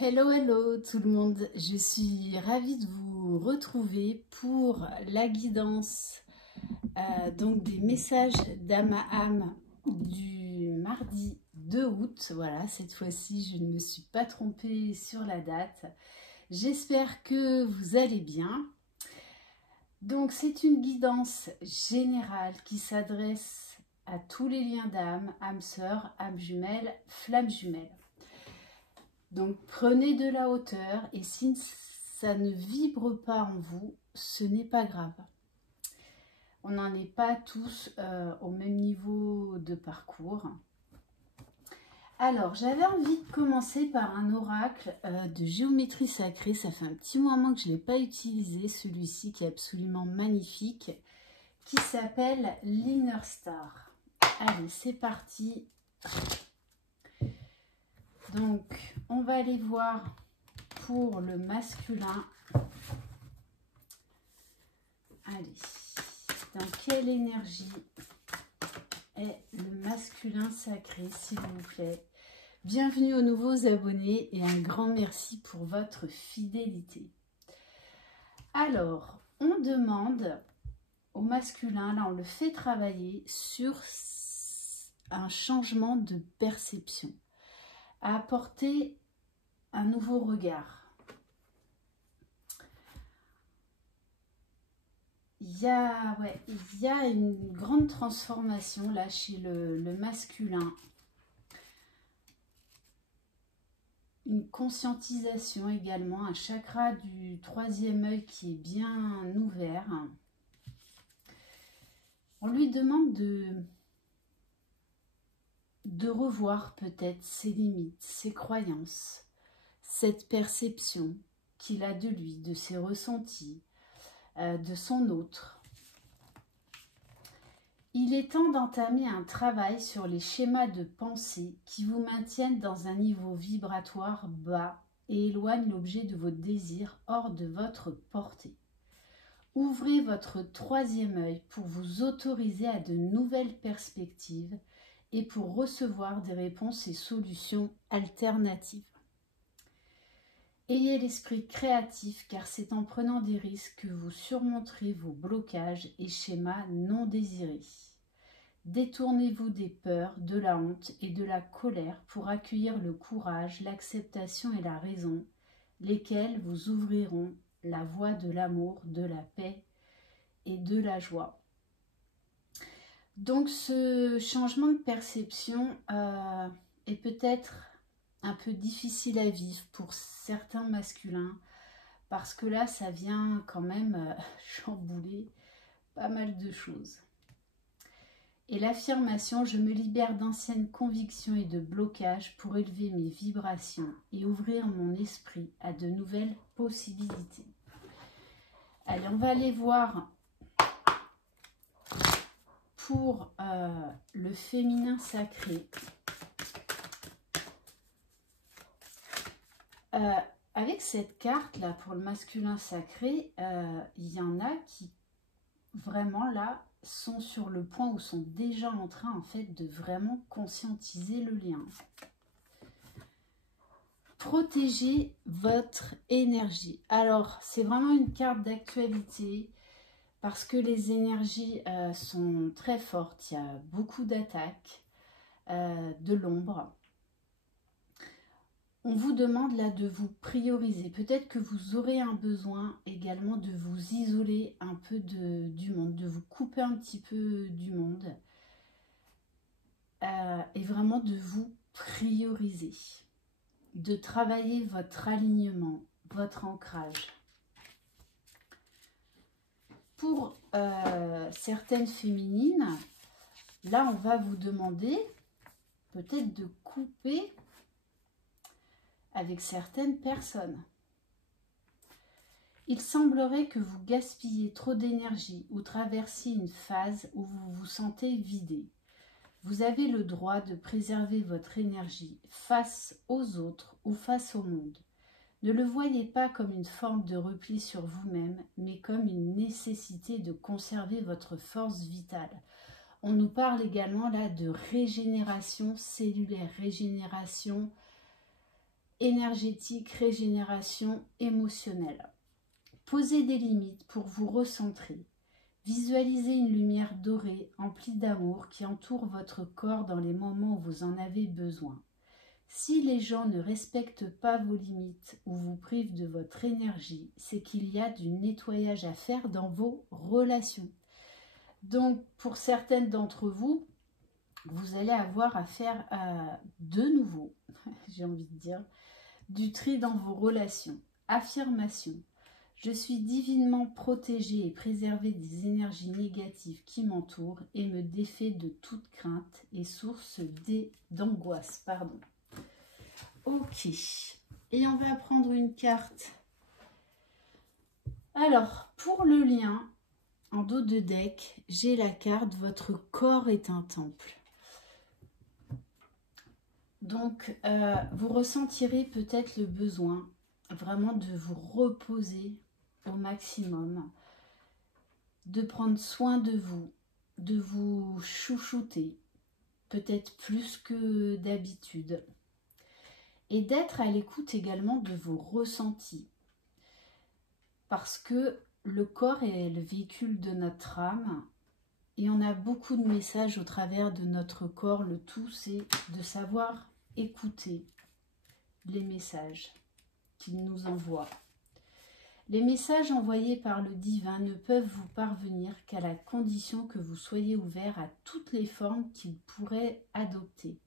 Hello, hello tout le monde, je suis ravie de vous retrouver pour la guidance donc des messages d'âme à âme du mardi 2 août. Voilà, cette fois-ci je ne me suis pas trompée sur la date. J'espère que vous allez bien. Donc c'est une guidance générale qui s'adresse à tous les liens d'âme, âme sœur, âme jumelle, flamme jumelle. Donc prenez de la hauteur et si ça ne vibre pas en vous, ce n'est pas grave. On n'en est pas tous au même niveau de parcours. Alors j'avais envie de commencer par un oracle de géométrie sacrée. Ça fait un petit moment que je ne l'ai pas utilisé, celui-ci qui est absolument magnifique, qui s'appelle l'Inner Star. Allez, c'est parti. Donc, on va aller voir pour le masculin. Allez, dans quelle énergie est le masculin sacré, s'il vous plaît? Bienvenue aux nouveaux abonnés et un grand merci pour votre fidélité. Alors, on demande au masculin, là on le fait travailler sur un changement de perception, à apporter un nouveau regard. Il y a une grande transformation là chez le masculin. Une conscientisation également, un chakra du troisième œil qui est bien ouvert. On lui demande de revoir peut-être ses limites, ses croyances, cette perception qu'il a de lui, de ses ressentis, de son autre. Il est temps d'entamer un travail sur les schémas de pensée qui vous maintiennent dans un niveau vibratoire bas et éloignent l'objet de vos désirs hors de votre portée. Ouvrez votre troisième œil pour vous autoriser à de nouvelles perspectives et pour recevoir des réponses et solutions alternatives. Ayez l'esprit créatif car c'est en prenant des risques que vous surmonterez vos blocages et schémas non désirés. Détournez-vous des peurs, de la honte et de la colère pour accueillir le courage, l'acceptation et la raison, lesquels vous ouvriront la voie de l'amour, de la paix et de la joie. Donc ce changement de perception est peut-être un peu difficile à vivre pour certains masculins parce que là ça vient quand même chambouler pas mal de choses. Et l'affirmation, je me libère d'anciennes convictions et de blocages pour élever mes vibrations et ouvrir mon esprit à de nouvelles possibilités. Allez, on va aller voir pour le féminin sacré. Avec cette carte là pour le masculin sacré, il y en a qui vraiment là sont sur le point ou sont déjà en train en fait de vraiment conscientiser le lien. Protégez votre énergie. Alors c'est vraiment une carte d'actualité parce que les énergies sont très fortes. Il y a beaucoup d'attaques, de l'ombre. On vous demande là de vous prioriser. Peut-être que vous aurez un besoin également de vous isoler un peu du monde, de vous couper un petit peu du monde et vraiment de vous prioriser, de travailler votre alignement, votre ancrage. Pour certaines féminines, là on va vous demander peut-être de couper avec certaines personnes. Il semblerait que vous gaspillez trop d'énergie ou traversiez une phase où vous vous sentez vidé. Vous avez le droit de préserver votre énergie face aux autres ou face au monde. Ne le voyez pas comme une forme de repli sur vous-même, mais comme une nécessité de conserver votre force vitale. On nous parle également là de régénération cellulaire, régénération énergétique, régénération émotionnelle. Posez des limites pour vous recentrer. Visualisez une lumière dorée, emplie d'amour, qui entoure votre corps dans les moments où vous en avez besoin. Si les gens ne respectent pas vos limites ou vous privent de votre énergie, c'est qu'il y a du nettoyage à faire dans vos relations. Donc, pour certaines d'entre vous, vous allez avoir à faire de nouveau, j'ai envie de dire, du tri dans vos relations. Affirmation. Je suis divinement protégée et préservée des énergies négatives qui m'entourent et me défait de toute crainte et source d'angoisse. Pardon. Ok. Et on va prendre une carte. Alors, pour le lien, en dos de deck, j'ai la carte « Votre corps est un temple ». Donc, vous ressentirez peut-être le besoin vraiment de vous reposer au maximum, de prendre soin de vous chouchouter, peut-être plus que d'habitude, et d'être à l'écoute également de vos ressentis, parce que le corps est le véhicule de notre âme, et on a beaucoup de messages au travers de notre corps. Le tout, c'est de savoir écouter les messages qu'il nous envoie. Les messages envoyés par le divin ne peuvent vous parvenir qu'à la condition que vous soyez ouvert à toutes les formes qu'il pourrait adopter.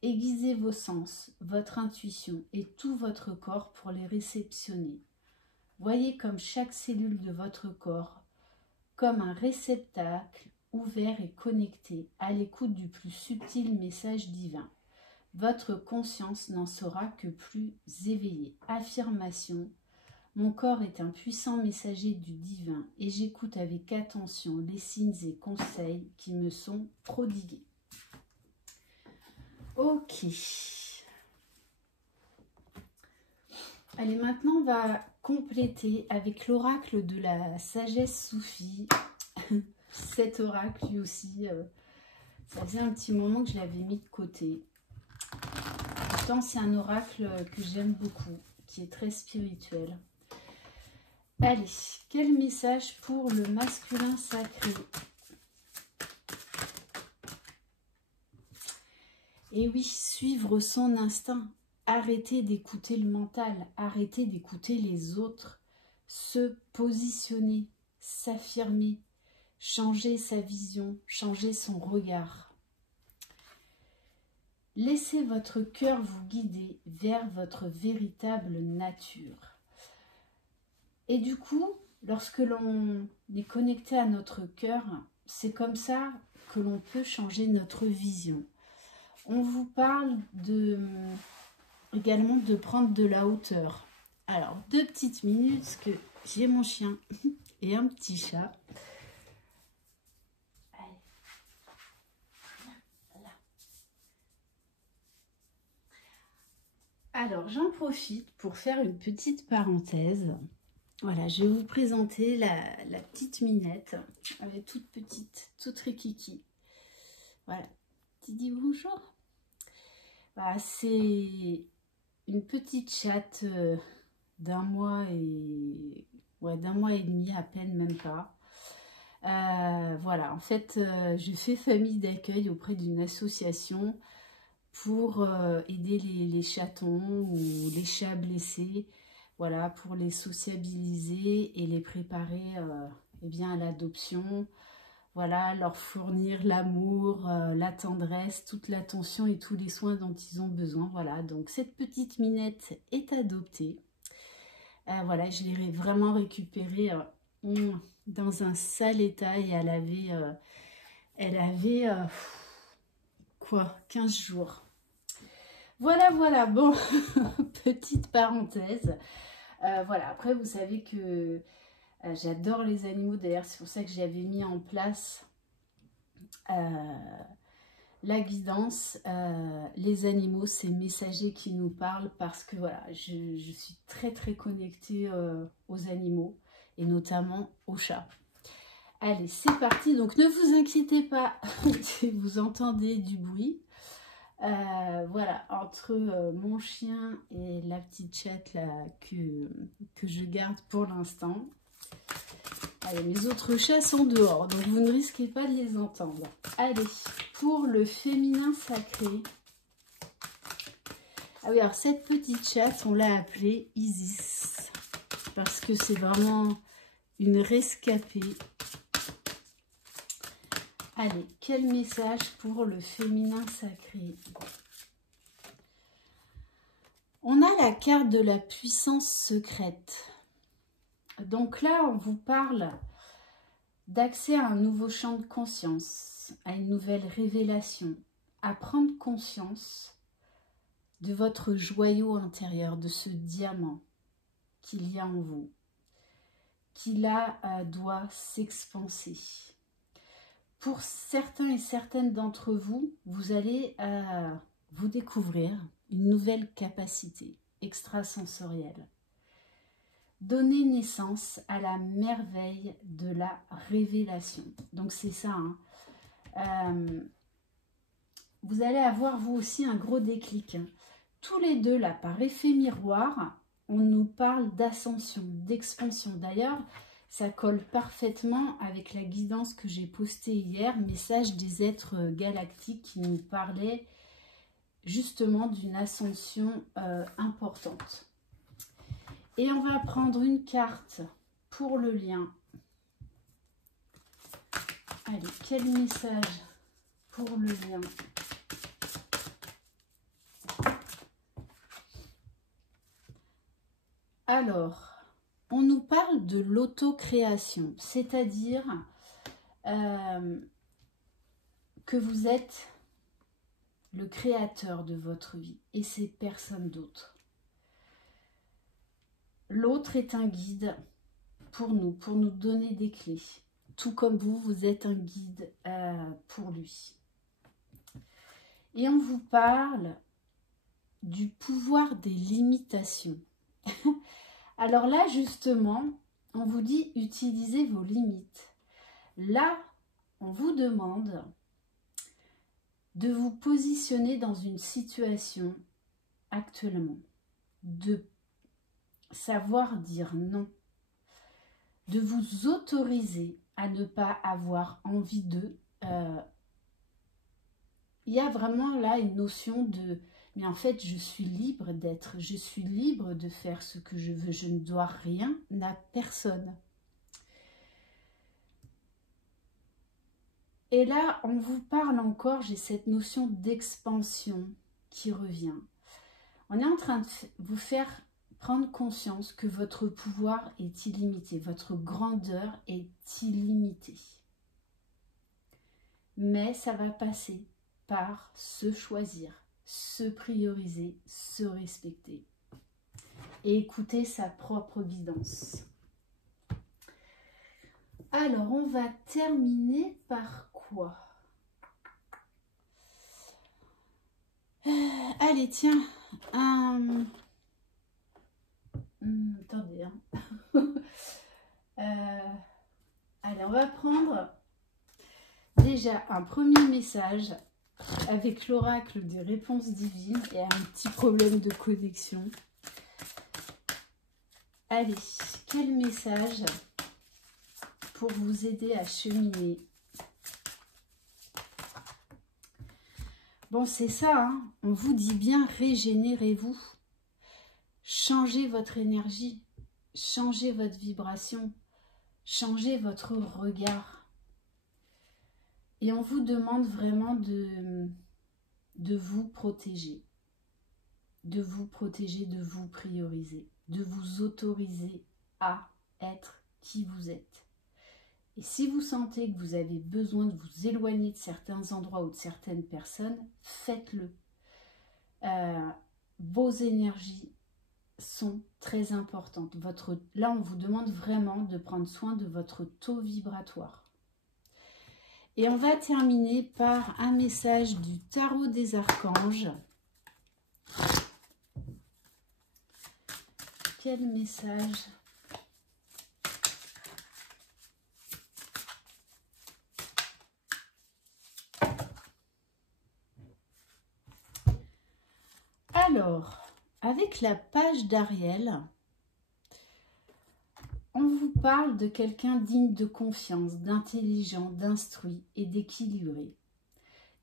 Aiguisez vos sens, votre intuition et tout votre corps pour les réceptionner. Voyez comme chaque cellule de votre corps comme un réceptacle ouvert et connecté à l'écoute du plus subtil message divin. Votre conscience n'en sera que plus éveillée. Affirmation. Mon corps est un puissant messager du divin et j'écoute avec attention les signes et conseils qui me sont prodigués. Ok. Allez, maintenant on va compléter avec l'oracle de la sagesse soufie. Cet oracle, lui aussi, ça faisait un petit moment que je l'avais mis de côté. Pourtant, c'est un oracle que j'aime beaucoup, qui est très spirituel. Allez, quel message pour le masculin sacré? Et oui, suivre son instinct. Arrêter d'écouter le mental, arrêter d'écouter les autres, se positionner, s'affirmer, changer sa vision, changer son regard. Laissez votre cœur vous guider vers votre véritable nature. Et du coup, lorsque l'on est connecté à notre cœur, c'est comme ça que l'on peut changer notre vision. On vous parle également de prendre de la hauteur. Alors, 2 petites minutes, parce que j'ai mon chien et un petit chat. Allez. Là. Alors, j'en profite pour faire une petite parenthèse. Voilà, je vais vous présenter la petite Minette. Elle est toute petite, toute rikiki. Voilà, tu dis bonjour. Voilà, c'est une petite chatte d'un mois et demi à peine, même pas. Voilà, en fait, je fais famille d'accueil auprès d'une association pour aider les chatons ou les chats blessés, voilà, pour les sociabiliser et les préparer eh bien, à l'adoption. Voilà, leur fournir l'amour, la tendresse, toute l'attention et tous les soins dont ils ont besoin. Voilà, donc cette petite Minette est adoptée. Voilà, je l'ai vraiment récupérée dans un sale état et elle avait quoi, 15 jours. Voilà, voilà, bon, petite parenthèse. Voilà, après vous savez que j'adore les animaux, d'ailleurs c'est pour ça que j'avais mis en place la guidance. Les animaux, c'est messager qui nous parlent parce que voilà, je suis très très connectée aux animaux et notamment aux chats. Allez, c'est parti, donc ne vous inquiétez pas si vous entendez du bruit. Voilà, entre mon chien et la petite chatte là que je garde pour l'instant. Allez, mes autres chats sont dehors, donc vous ne risquez pas de les entendre. Allez, pour le féminin sacré. Ah oui, alors cette petite chatte, on l'a appelée Isis. Parce que c'est vraiment une rescapée. Allez, quel message pour le féminin sacré? On a la carte de la puissance secrète. Donc là, on vous parle d'accès à un nouveau champ de conscience, à une nouvelle révélation, à prendre conscience de votre joyau intérieur, de ce diamant qu'il y a en vous, qui là doit s'expanser. Pour certains et certaines d'entre vous, vous allez vous découvrir une nouvelle capacité extrasensorielle. Donner naissance à la merveille de la révélation. Donc c'est ça. Hein. Vous allez avoir vous aussi un gros déclic. Hein. Tous les deux là, par effet miroir, on nous parle d'ascension, d'expansion. D'ailleurs, ça colle parfaitement avec la guidance que j'ai postée hier, message des êtres galactiques qui nous parlaient justement d'une ascension importante. Et on va prendre une carte pour le lien. Allez, quel message pour le lien? Alors, on nous parle de l'autocréation, c'est-à-dire que vous êtes le créateur de votre vie et c'est personne d'autre. L'autre est un guide pour nous donner des clés. Tout comme vous, vous êtes un guide pour lui. Et on vous parle du pouvoir des limitations. Alors là, justement, on vous dit utilisez vos limites. Là, on vous demande de vous positionner dans une situation actuellement, de savoir dire non, de vous autoriser à ne pas avoir envie de... il y a vraiment là une notion de... Mais en fait, je suis libre d'être, je suis libre de faire ce que je veux, je ne dois rien à personne. Et là, on vous parle encore, j'ai cette notion d'expansion qui revient. On est en train de vous faire prendre conscience que votre pouvoir est illimité, votre grandeur est illimitée. Mais ça va passer par se choisir, se prioriser, se respecter et écouter sa propre guidance. Alors, on va terminer par quoi? Allez, tiens. Attendez. Hein. Allez, on va prendre déjà un premier message avec l'oracle des réponses divines et un petit problème de connexion. Allez, quel message pour vous aider à cheminer? Bon, c'est ça, hein. On vous dit bien, régénérez-vous. Changez votre énergie, changez votre vibration, changez votre regard. Et on vous demande vraiment de vous protéger, de vous protéger, de vous prioriser, de vous autoriser à être qui vous êtes. Et si vous sentez que vous avez besoin de vous éloigner de certains endroits ou de certaines personnes, faites-le. Vos énergies sont très importantes. Là, on vous demande vraiment de prendre soin de votre taux vibratoire. Et on va terminer par un message du tarot des archanges. Quel message ? avec la page d'Ariel, on vous parle de quelqu'un digne de confiance, d'intelligent, d'instruit et d'équilibré.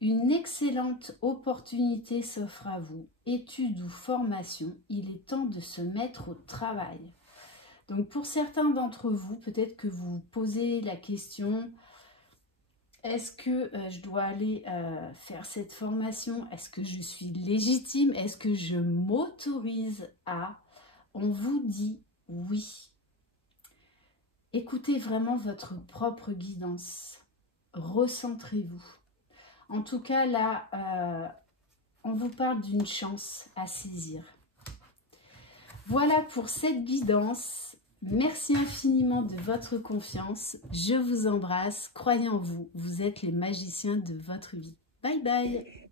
Une excellente opportunité s'offre à vous. Études ou formation, il est temps de se mettre au travail. Donc pour certains d'entre vous, peut-être que vous vous posez la question, est-ce que je dois aller faire cette formation? Est-ce que je suis légitime? Est-ce que je m'autorise à? On vous dit oui. Écoutez vraiment votre propre guidance. Recentrez-vous. En tout cas, là, on vous parle d'une chance à saisir. Voilà pour cette guidance. Merci infiniment de votre confiance. Je vous embrasse. Croyez en vous. Vous êtes les magiciens de votre vie. Bye bye.